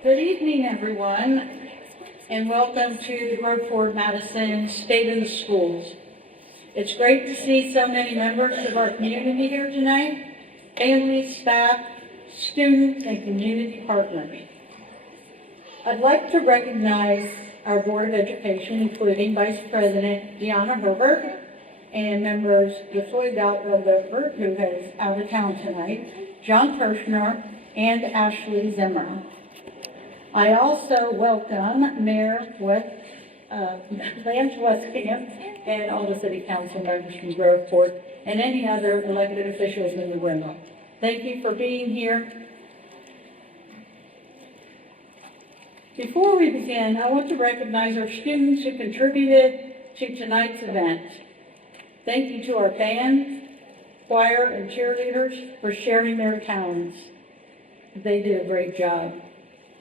Good evening, everyone, and welcome to the Grove Ford Madison State of the Schools. It's great to see so many members of our community here tonight, families, staff, students, and community partners. I'd like to recognize our Board of Education, including Vice President Deanna Herbert and members LaToya Dalton, who is out of town tonight, John Kirshner, and Ashley Zimmer. I also welcome Mayor Lance Westcamp and all the City Council members from Grove Ford and any other elected officials in the room. Thank you for being here. Before we begin, I want to recognize our students who contributed to tonight's event. Thank you to our band, choir, and cheerleaders for sharing their talents. They did a great job.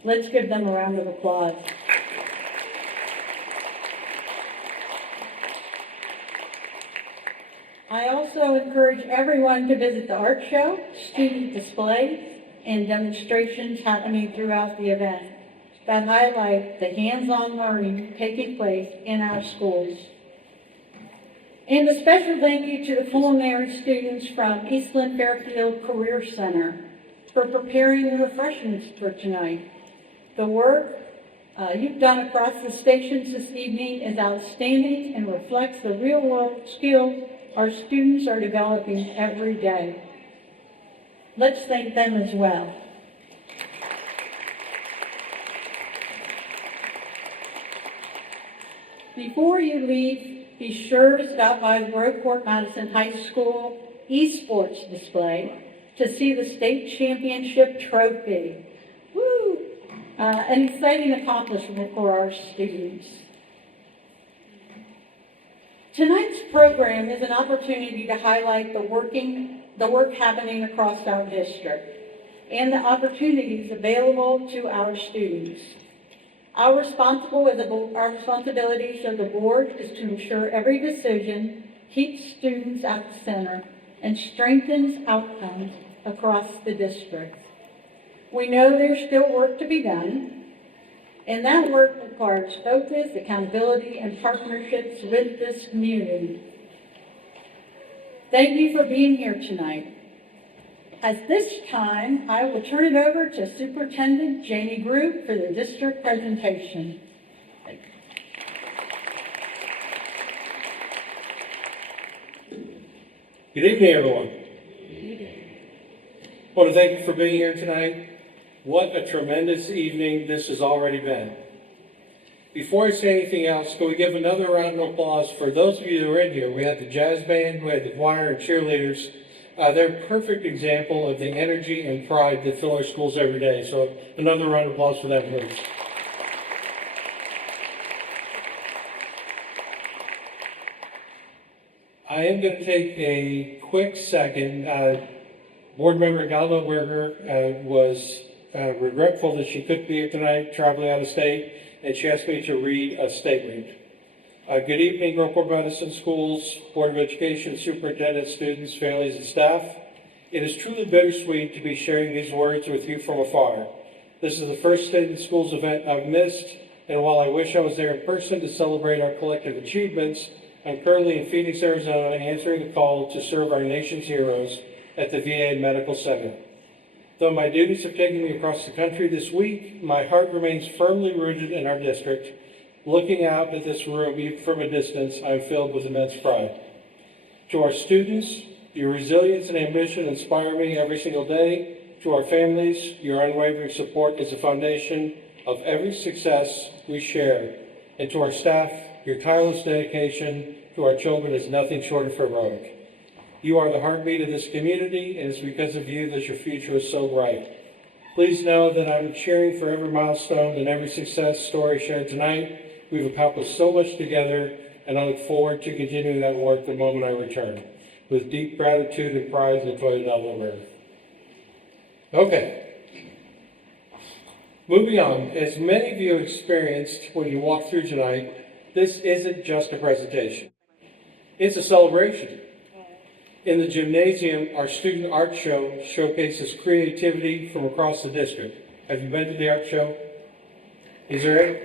Let's give them a round of applause. I also encourage everyone to visit the art show, student displays, and demonstrations happening throughout the event that highlight the hands-on learning taking place in our schools. And a special thank you to the culinary students from Eastland Fairfield Career Center for preparing the refreshments for tonight. The work you've done across the stations this evening is outstanding and reflects the real-world skills our students are developing every day. Let's thank them as well. Before you leave, be sure to stop by the Grove Ford Madison High School esports display to see the state championship trophy. Woo! An exciting accomplishment for our students. Tonight's program is an opportunity to highlight the work happening across our district and the opportunities available to our students. Our responsibilities as a board is to ensure every decision keeps students at the center and strengthens outcomes across the district. We know there's still work to be done, and that work requires focus, accountability, and partnerships with this community. Thank you for being here tonight. At this time, I will turn it over to Superintendent Janie Grube for the district presentation. Good evening, everyone. I want to thank you for being here tonight. What a tremendous evening this has already been. Before I say anything else, can we give another round of applause for those of you who are in here? We had the jazz band, we had the choir and cheerleaders. They're a perfect example of the energy and pride that fill our schools every day. So another round of applause for them, please. I am going to take a quick second. Board member Galdo Berger was regretful that she couldn't be here tonight, traveling out of state, and she asked me to read a statement. Good evening, Grove Ford Madison Schools, Board of Education, Superintendent, students, families, and staff. It is truly bittersweet to be sharing these words with you from afar. This is the first State of the Schools event I've missed, and while I wish I was there in person to celebrate our collective achievements, I'm currently in Phoenix, Arizona, answering the call to serve our nation's heroes at the VA Medical Center. Though my duties have taken me across the country this week, my heart remains firmly rooted in our district. Looking out at this room, even from a distance, I'm filled with immense pride. To our students, your resilience and ambition inspire me every single day. To our families, your unwavering support is the foundation of every success we share. And to our staff, your tireless dedication to our children is nothing short of heroic. You are the heartbeat of this community, and it's because of you that your future is so bright. Please know that I'm cheering for every milestone and every success story shared tonight. We've accomplished so much together, and I look forward to continuing that work the moment I return. With deep gratitude and pride, LaToya Dalton. Okay. Moving on, as many of you experienced when you walked through tonight, this isn't just a presentation. It's a celebration. In the gymnasium, our student art show showcases creativity from across the district. Have you been to the art show? Is there any?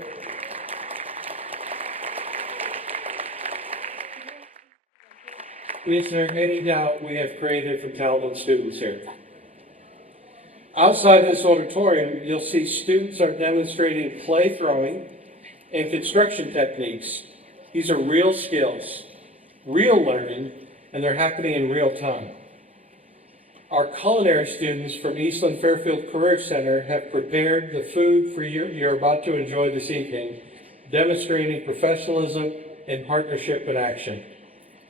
Is there any doubt we have creative and talented students here? Outside this auditorium, you'll see students are demonstrating play throwing and construction techniques. These are real skills, real learning, and they're happening in real time. Our culinary students from Eastland Fairfield Career Center have prepared the food for you're about to enjoy this evening, demonstrating professionalism and partnership in action.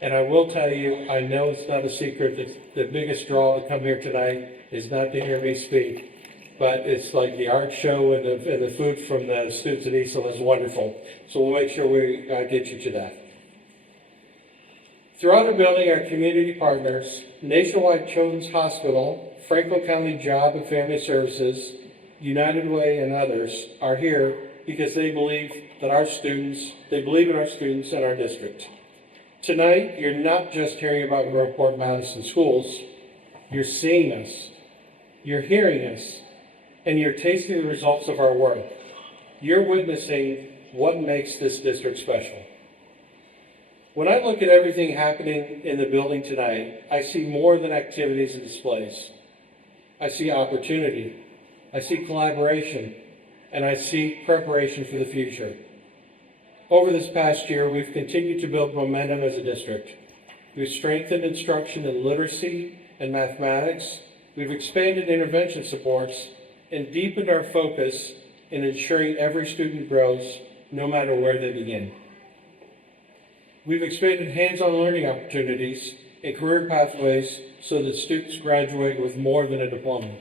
And I will tell you, I know it's not a secret that the biggest draw to come here tonight is not to hear me speak, but it's like the art show and the food from the students at Eastland is wonderful. So we'll make sure we get you to that. Throughout our building, our community partners, Nationwide Children's Hospital, Franklin County Job and Family Services, United Way, and others are here because they believe in our students and our district. Tonight, you're not just hearing about Groveport Madison schools, you're seeing us, you're hearing us, and you're tasting the results of our work. You're witnessing what makes this district special. When I look at everything happening in the building tonight, I see more than activities and displays. I see opportunity, I see collaboration, and I see preparation for the future. Over this past year, we've continued to build momentum as a district. We've strengthened instruction in literacy and mathematics. We've expanded intervention supports and deepened our focus in ensuring every student grows, no matter where they begin. We've expanded hands-on learning opportunities and career pathways so that students graduate with more than a diploma.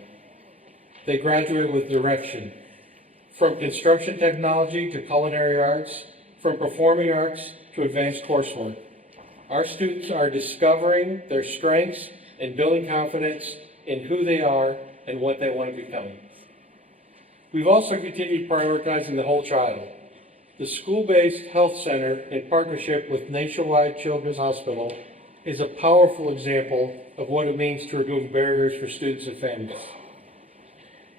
They graduate with direction, from construction technology to culinary arts, from performing arts to advanced coursework. Our students are discovering their strengths and building confidence in who they are and what they want to become. We've also continued prioritizing the whole child. The school-based health center, in partnership with Nationwide Children's Hospital, is a powerful example of what it means to remove barriers for students and families.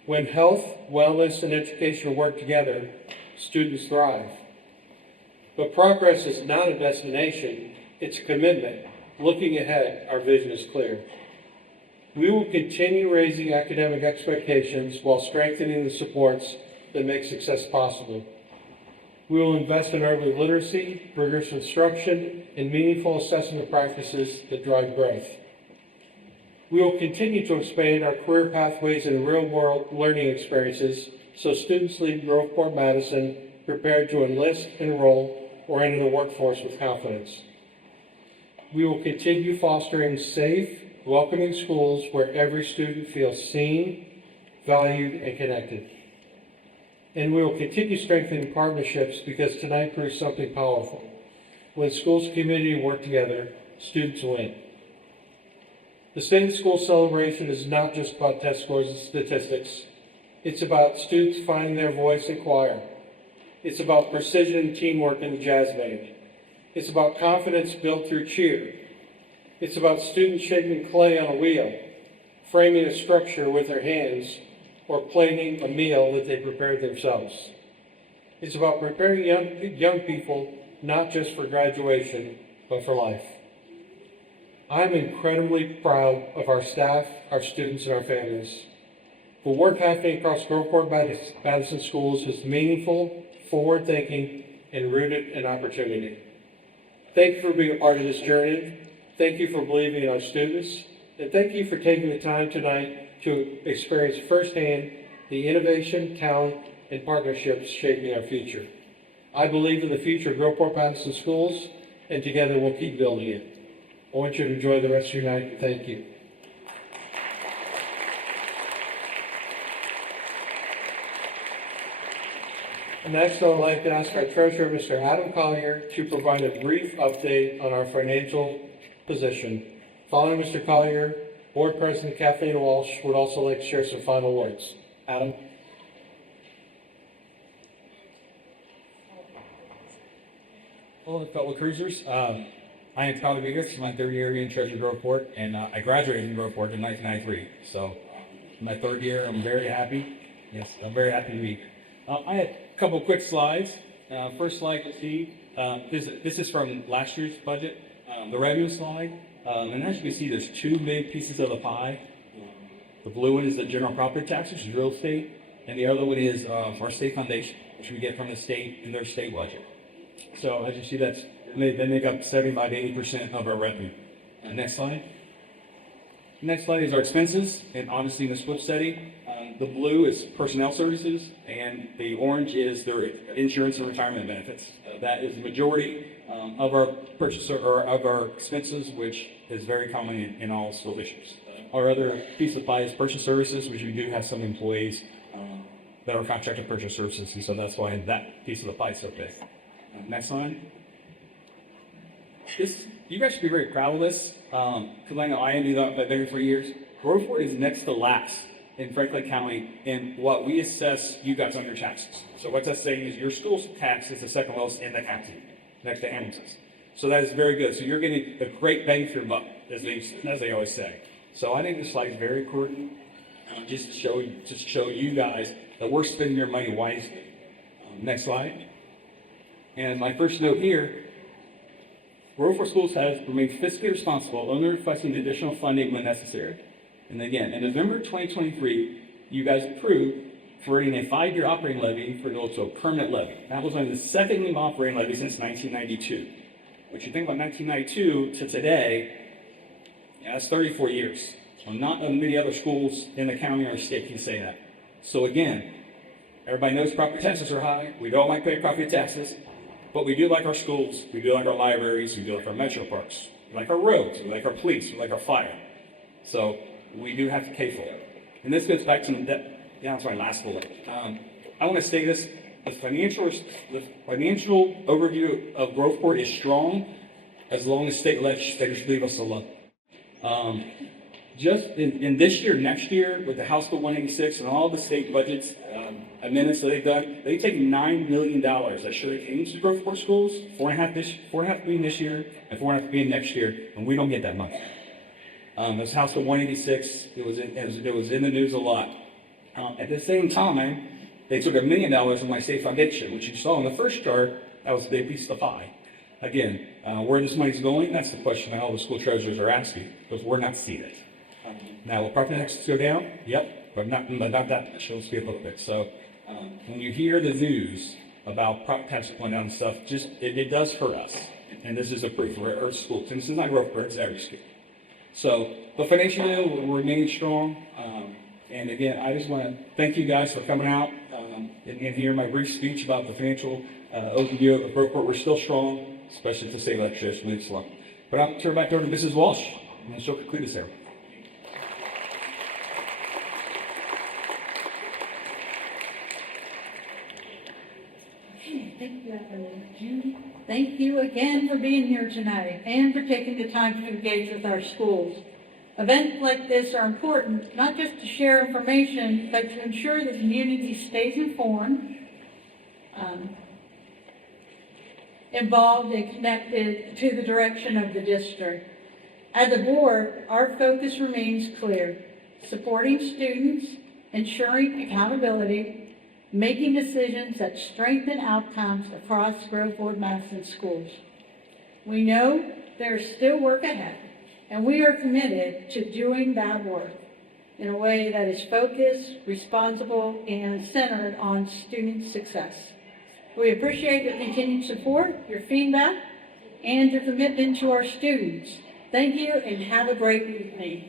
When health, wellness, and education work together, students thrive. But progress is not a destination, it's a commitment. Looking ahead, our vision is clear. We will continue raising academic expectations while strengthening the supports that make success possible. We will invest in early literacy, rigorous instruction, and meaningful assessment practices that drive growth. We will continue to expand our career pathways and real-world learning experiences so students leave Groveport Madison prepared to enlist, enroll, or enter the workforce with confidence. We will continue fostering safe, welcoming schools where every student feels seen, valued, and connected. And we will continue strengthening partnerships because tonight proves something powerful. When schools and community work together, students win. The State of School celebration is not just about test scores and statistics. It's about students finding their voice in choir. It's about precision and teamwork in the jazz band. It's about confidence built through cheer. It's about students shaping clay on a wheel, framing a structure with their hands, or plating a meal that they prepared themselves. It's about preparing young people not just for graduation, but for life. I'm incredibly proud of our staff, our students, and our families. The work happening across Groveport Madison schools is meaningful, forward-thinking, and rooted in opportunity. Thank you for being a part of this journey. Thank you for believing in our students. And thank you for taking the time tonight to experience firsthand the innovation, talent, and partnerships shaping our future. I believe in the future of Groveport Madison schools, and together we'll keep building it. I want you to enjoy the rest of your night. Thank you. Next, I would like to ask our treasurer, Mr. Adam Collier, to provide a brief update on our financial position. Following Mr. Collier, Board President Kathleen Walsh would also like to share some final words. Adam? Hello, fellow cruisers. I am proud to be here. This is my third year being treasurer of Groveport, and I graduated from Groveport in 1993. So, my third year, I'm very happy. Yes, I'm very happy to be here. I had a couple of quick slides. First slide you see, this is from last year's budget, the revenue slide. And as you can see, there's two big pieces of the pie. The blue one is the general property tax, which is real estate, and the other one is our state foundation, which we get from the state in their state budget. So as you see, they make up 75 to 80% of our revenue. Next slide. Next slide is our expenses, and obviously in the split study, the blue is personnel services, and the orange is their insurance and retirement benefits. That is the majority of our of our expenses, which is very common in all school districts. Our other piece of the pie is purchase services, which we do have some employees that are contracted purchase services, and so that's why that piece of the pie is so big. Next slide. You guys should be very proud of this, because I know I ended up there for years. Groveport is next to last in Franklin County in what we assess you guys on your taxes. So what that's saying is your school's tax is the second lowest in the county, next to Hamilton's. So that is very good. So you're getting a great bang for your buck, as they always say. So I think this slide is very important, just to show you guys that we're spending your money wisely. Next slide. And my first note here, Groveport Schools has remained fiscally responsible, only requesting additional funding when necessary. And again, in November 2023, you guys approved for running a 5-year operating levy for also a permanent levy. That was only the second operating levy since 1992. What you think about 1992 to today, that's 34 years. So not many other schools in the county or state can say that. So again, everybody knows property taxes are high. We don't like paying property taxes, but we do like our schools. We do like our libraries. We do like our metro parks. We like our roads. We like our police. We like our fire. So we do have to pay for it. And this goes back to that's my last bullet. I want to say this: the financial overview of Groveport is strong, as long as state legislators leave us alone. Just in this year, next year, with the House Bill 186 and all the state budgets amendments that they've done, they take $9 million that should have came to Groveport schools, $4.5 million this year, and $4.5 million next year, and we don't get that money. This House Bill 186, it was in the news a lot. At the same time, they took $1 million from my state foundation, which you saw in the first chart. That was a big piece of the pie. Again, where this money's going, that's the question that all the school treasurers are asking, because we're not seeing it. Now, will property taxes go down? Yep, but not that much. It'll be a little bit. So, when you hear the news about property taxes going down and stuff, it does hurt us. And this is a proof for our schools. And this is not Groveport, it's every school. So, but financially, we'll remain strong. And again, I just want to thank you guys for coming out and hearing my brief speech about the financial overview of Groveport. We're still strong, especially if the state legislature moves slow. But I'll turn back over to Mrs. Walsh, and she'll conclude this area. Thank you, Judy. Thank you again for being here tonight and for taking the time to engage with our schools. Events like this are important, not just to share information, but to ensure the community stays informed, involved, and connected to the direction of the district. As a board, our focus remains clear: supporting students, ensuring accountability, making decisions that strengthen outcomes across Groveport Madison schools. We know there's still work ahead, and we are committed to doing that work in a way that is focused, responsible, and centered on student success. We appreciate your continued support, your feedback, and your commitment to our students. Thank you, and have a great evening.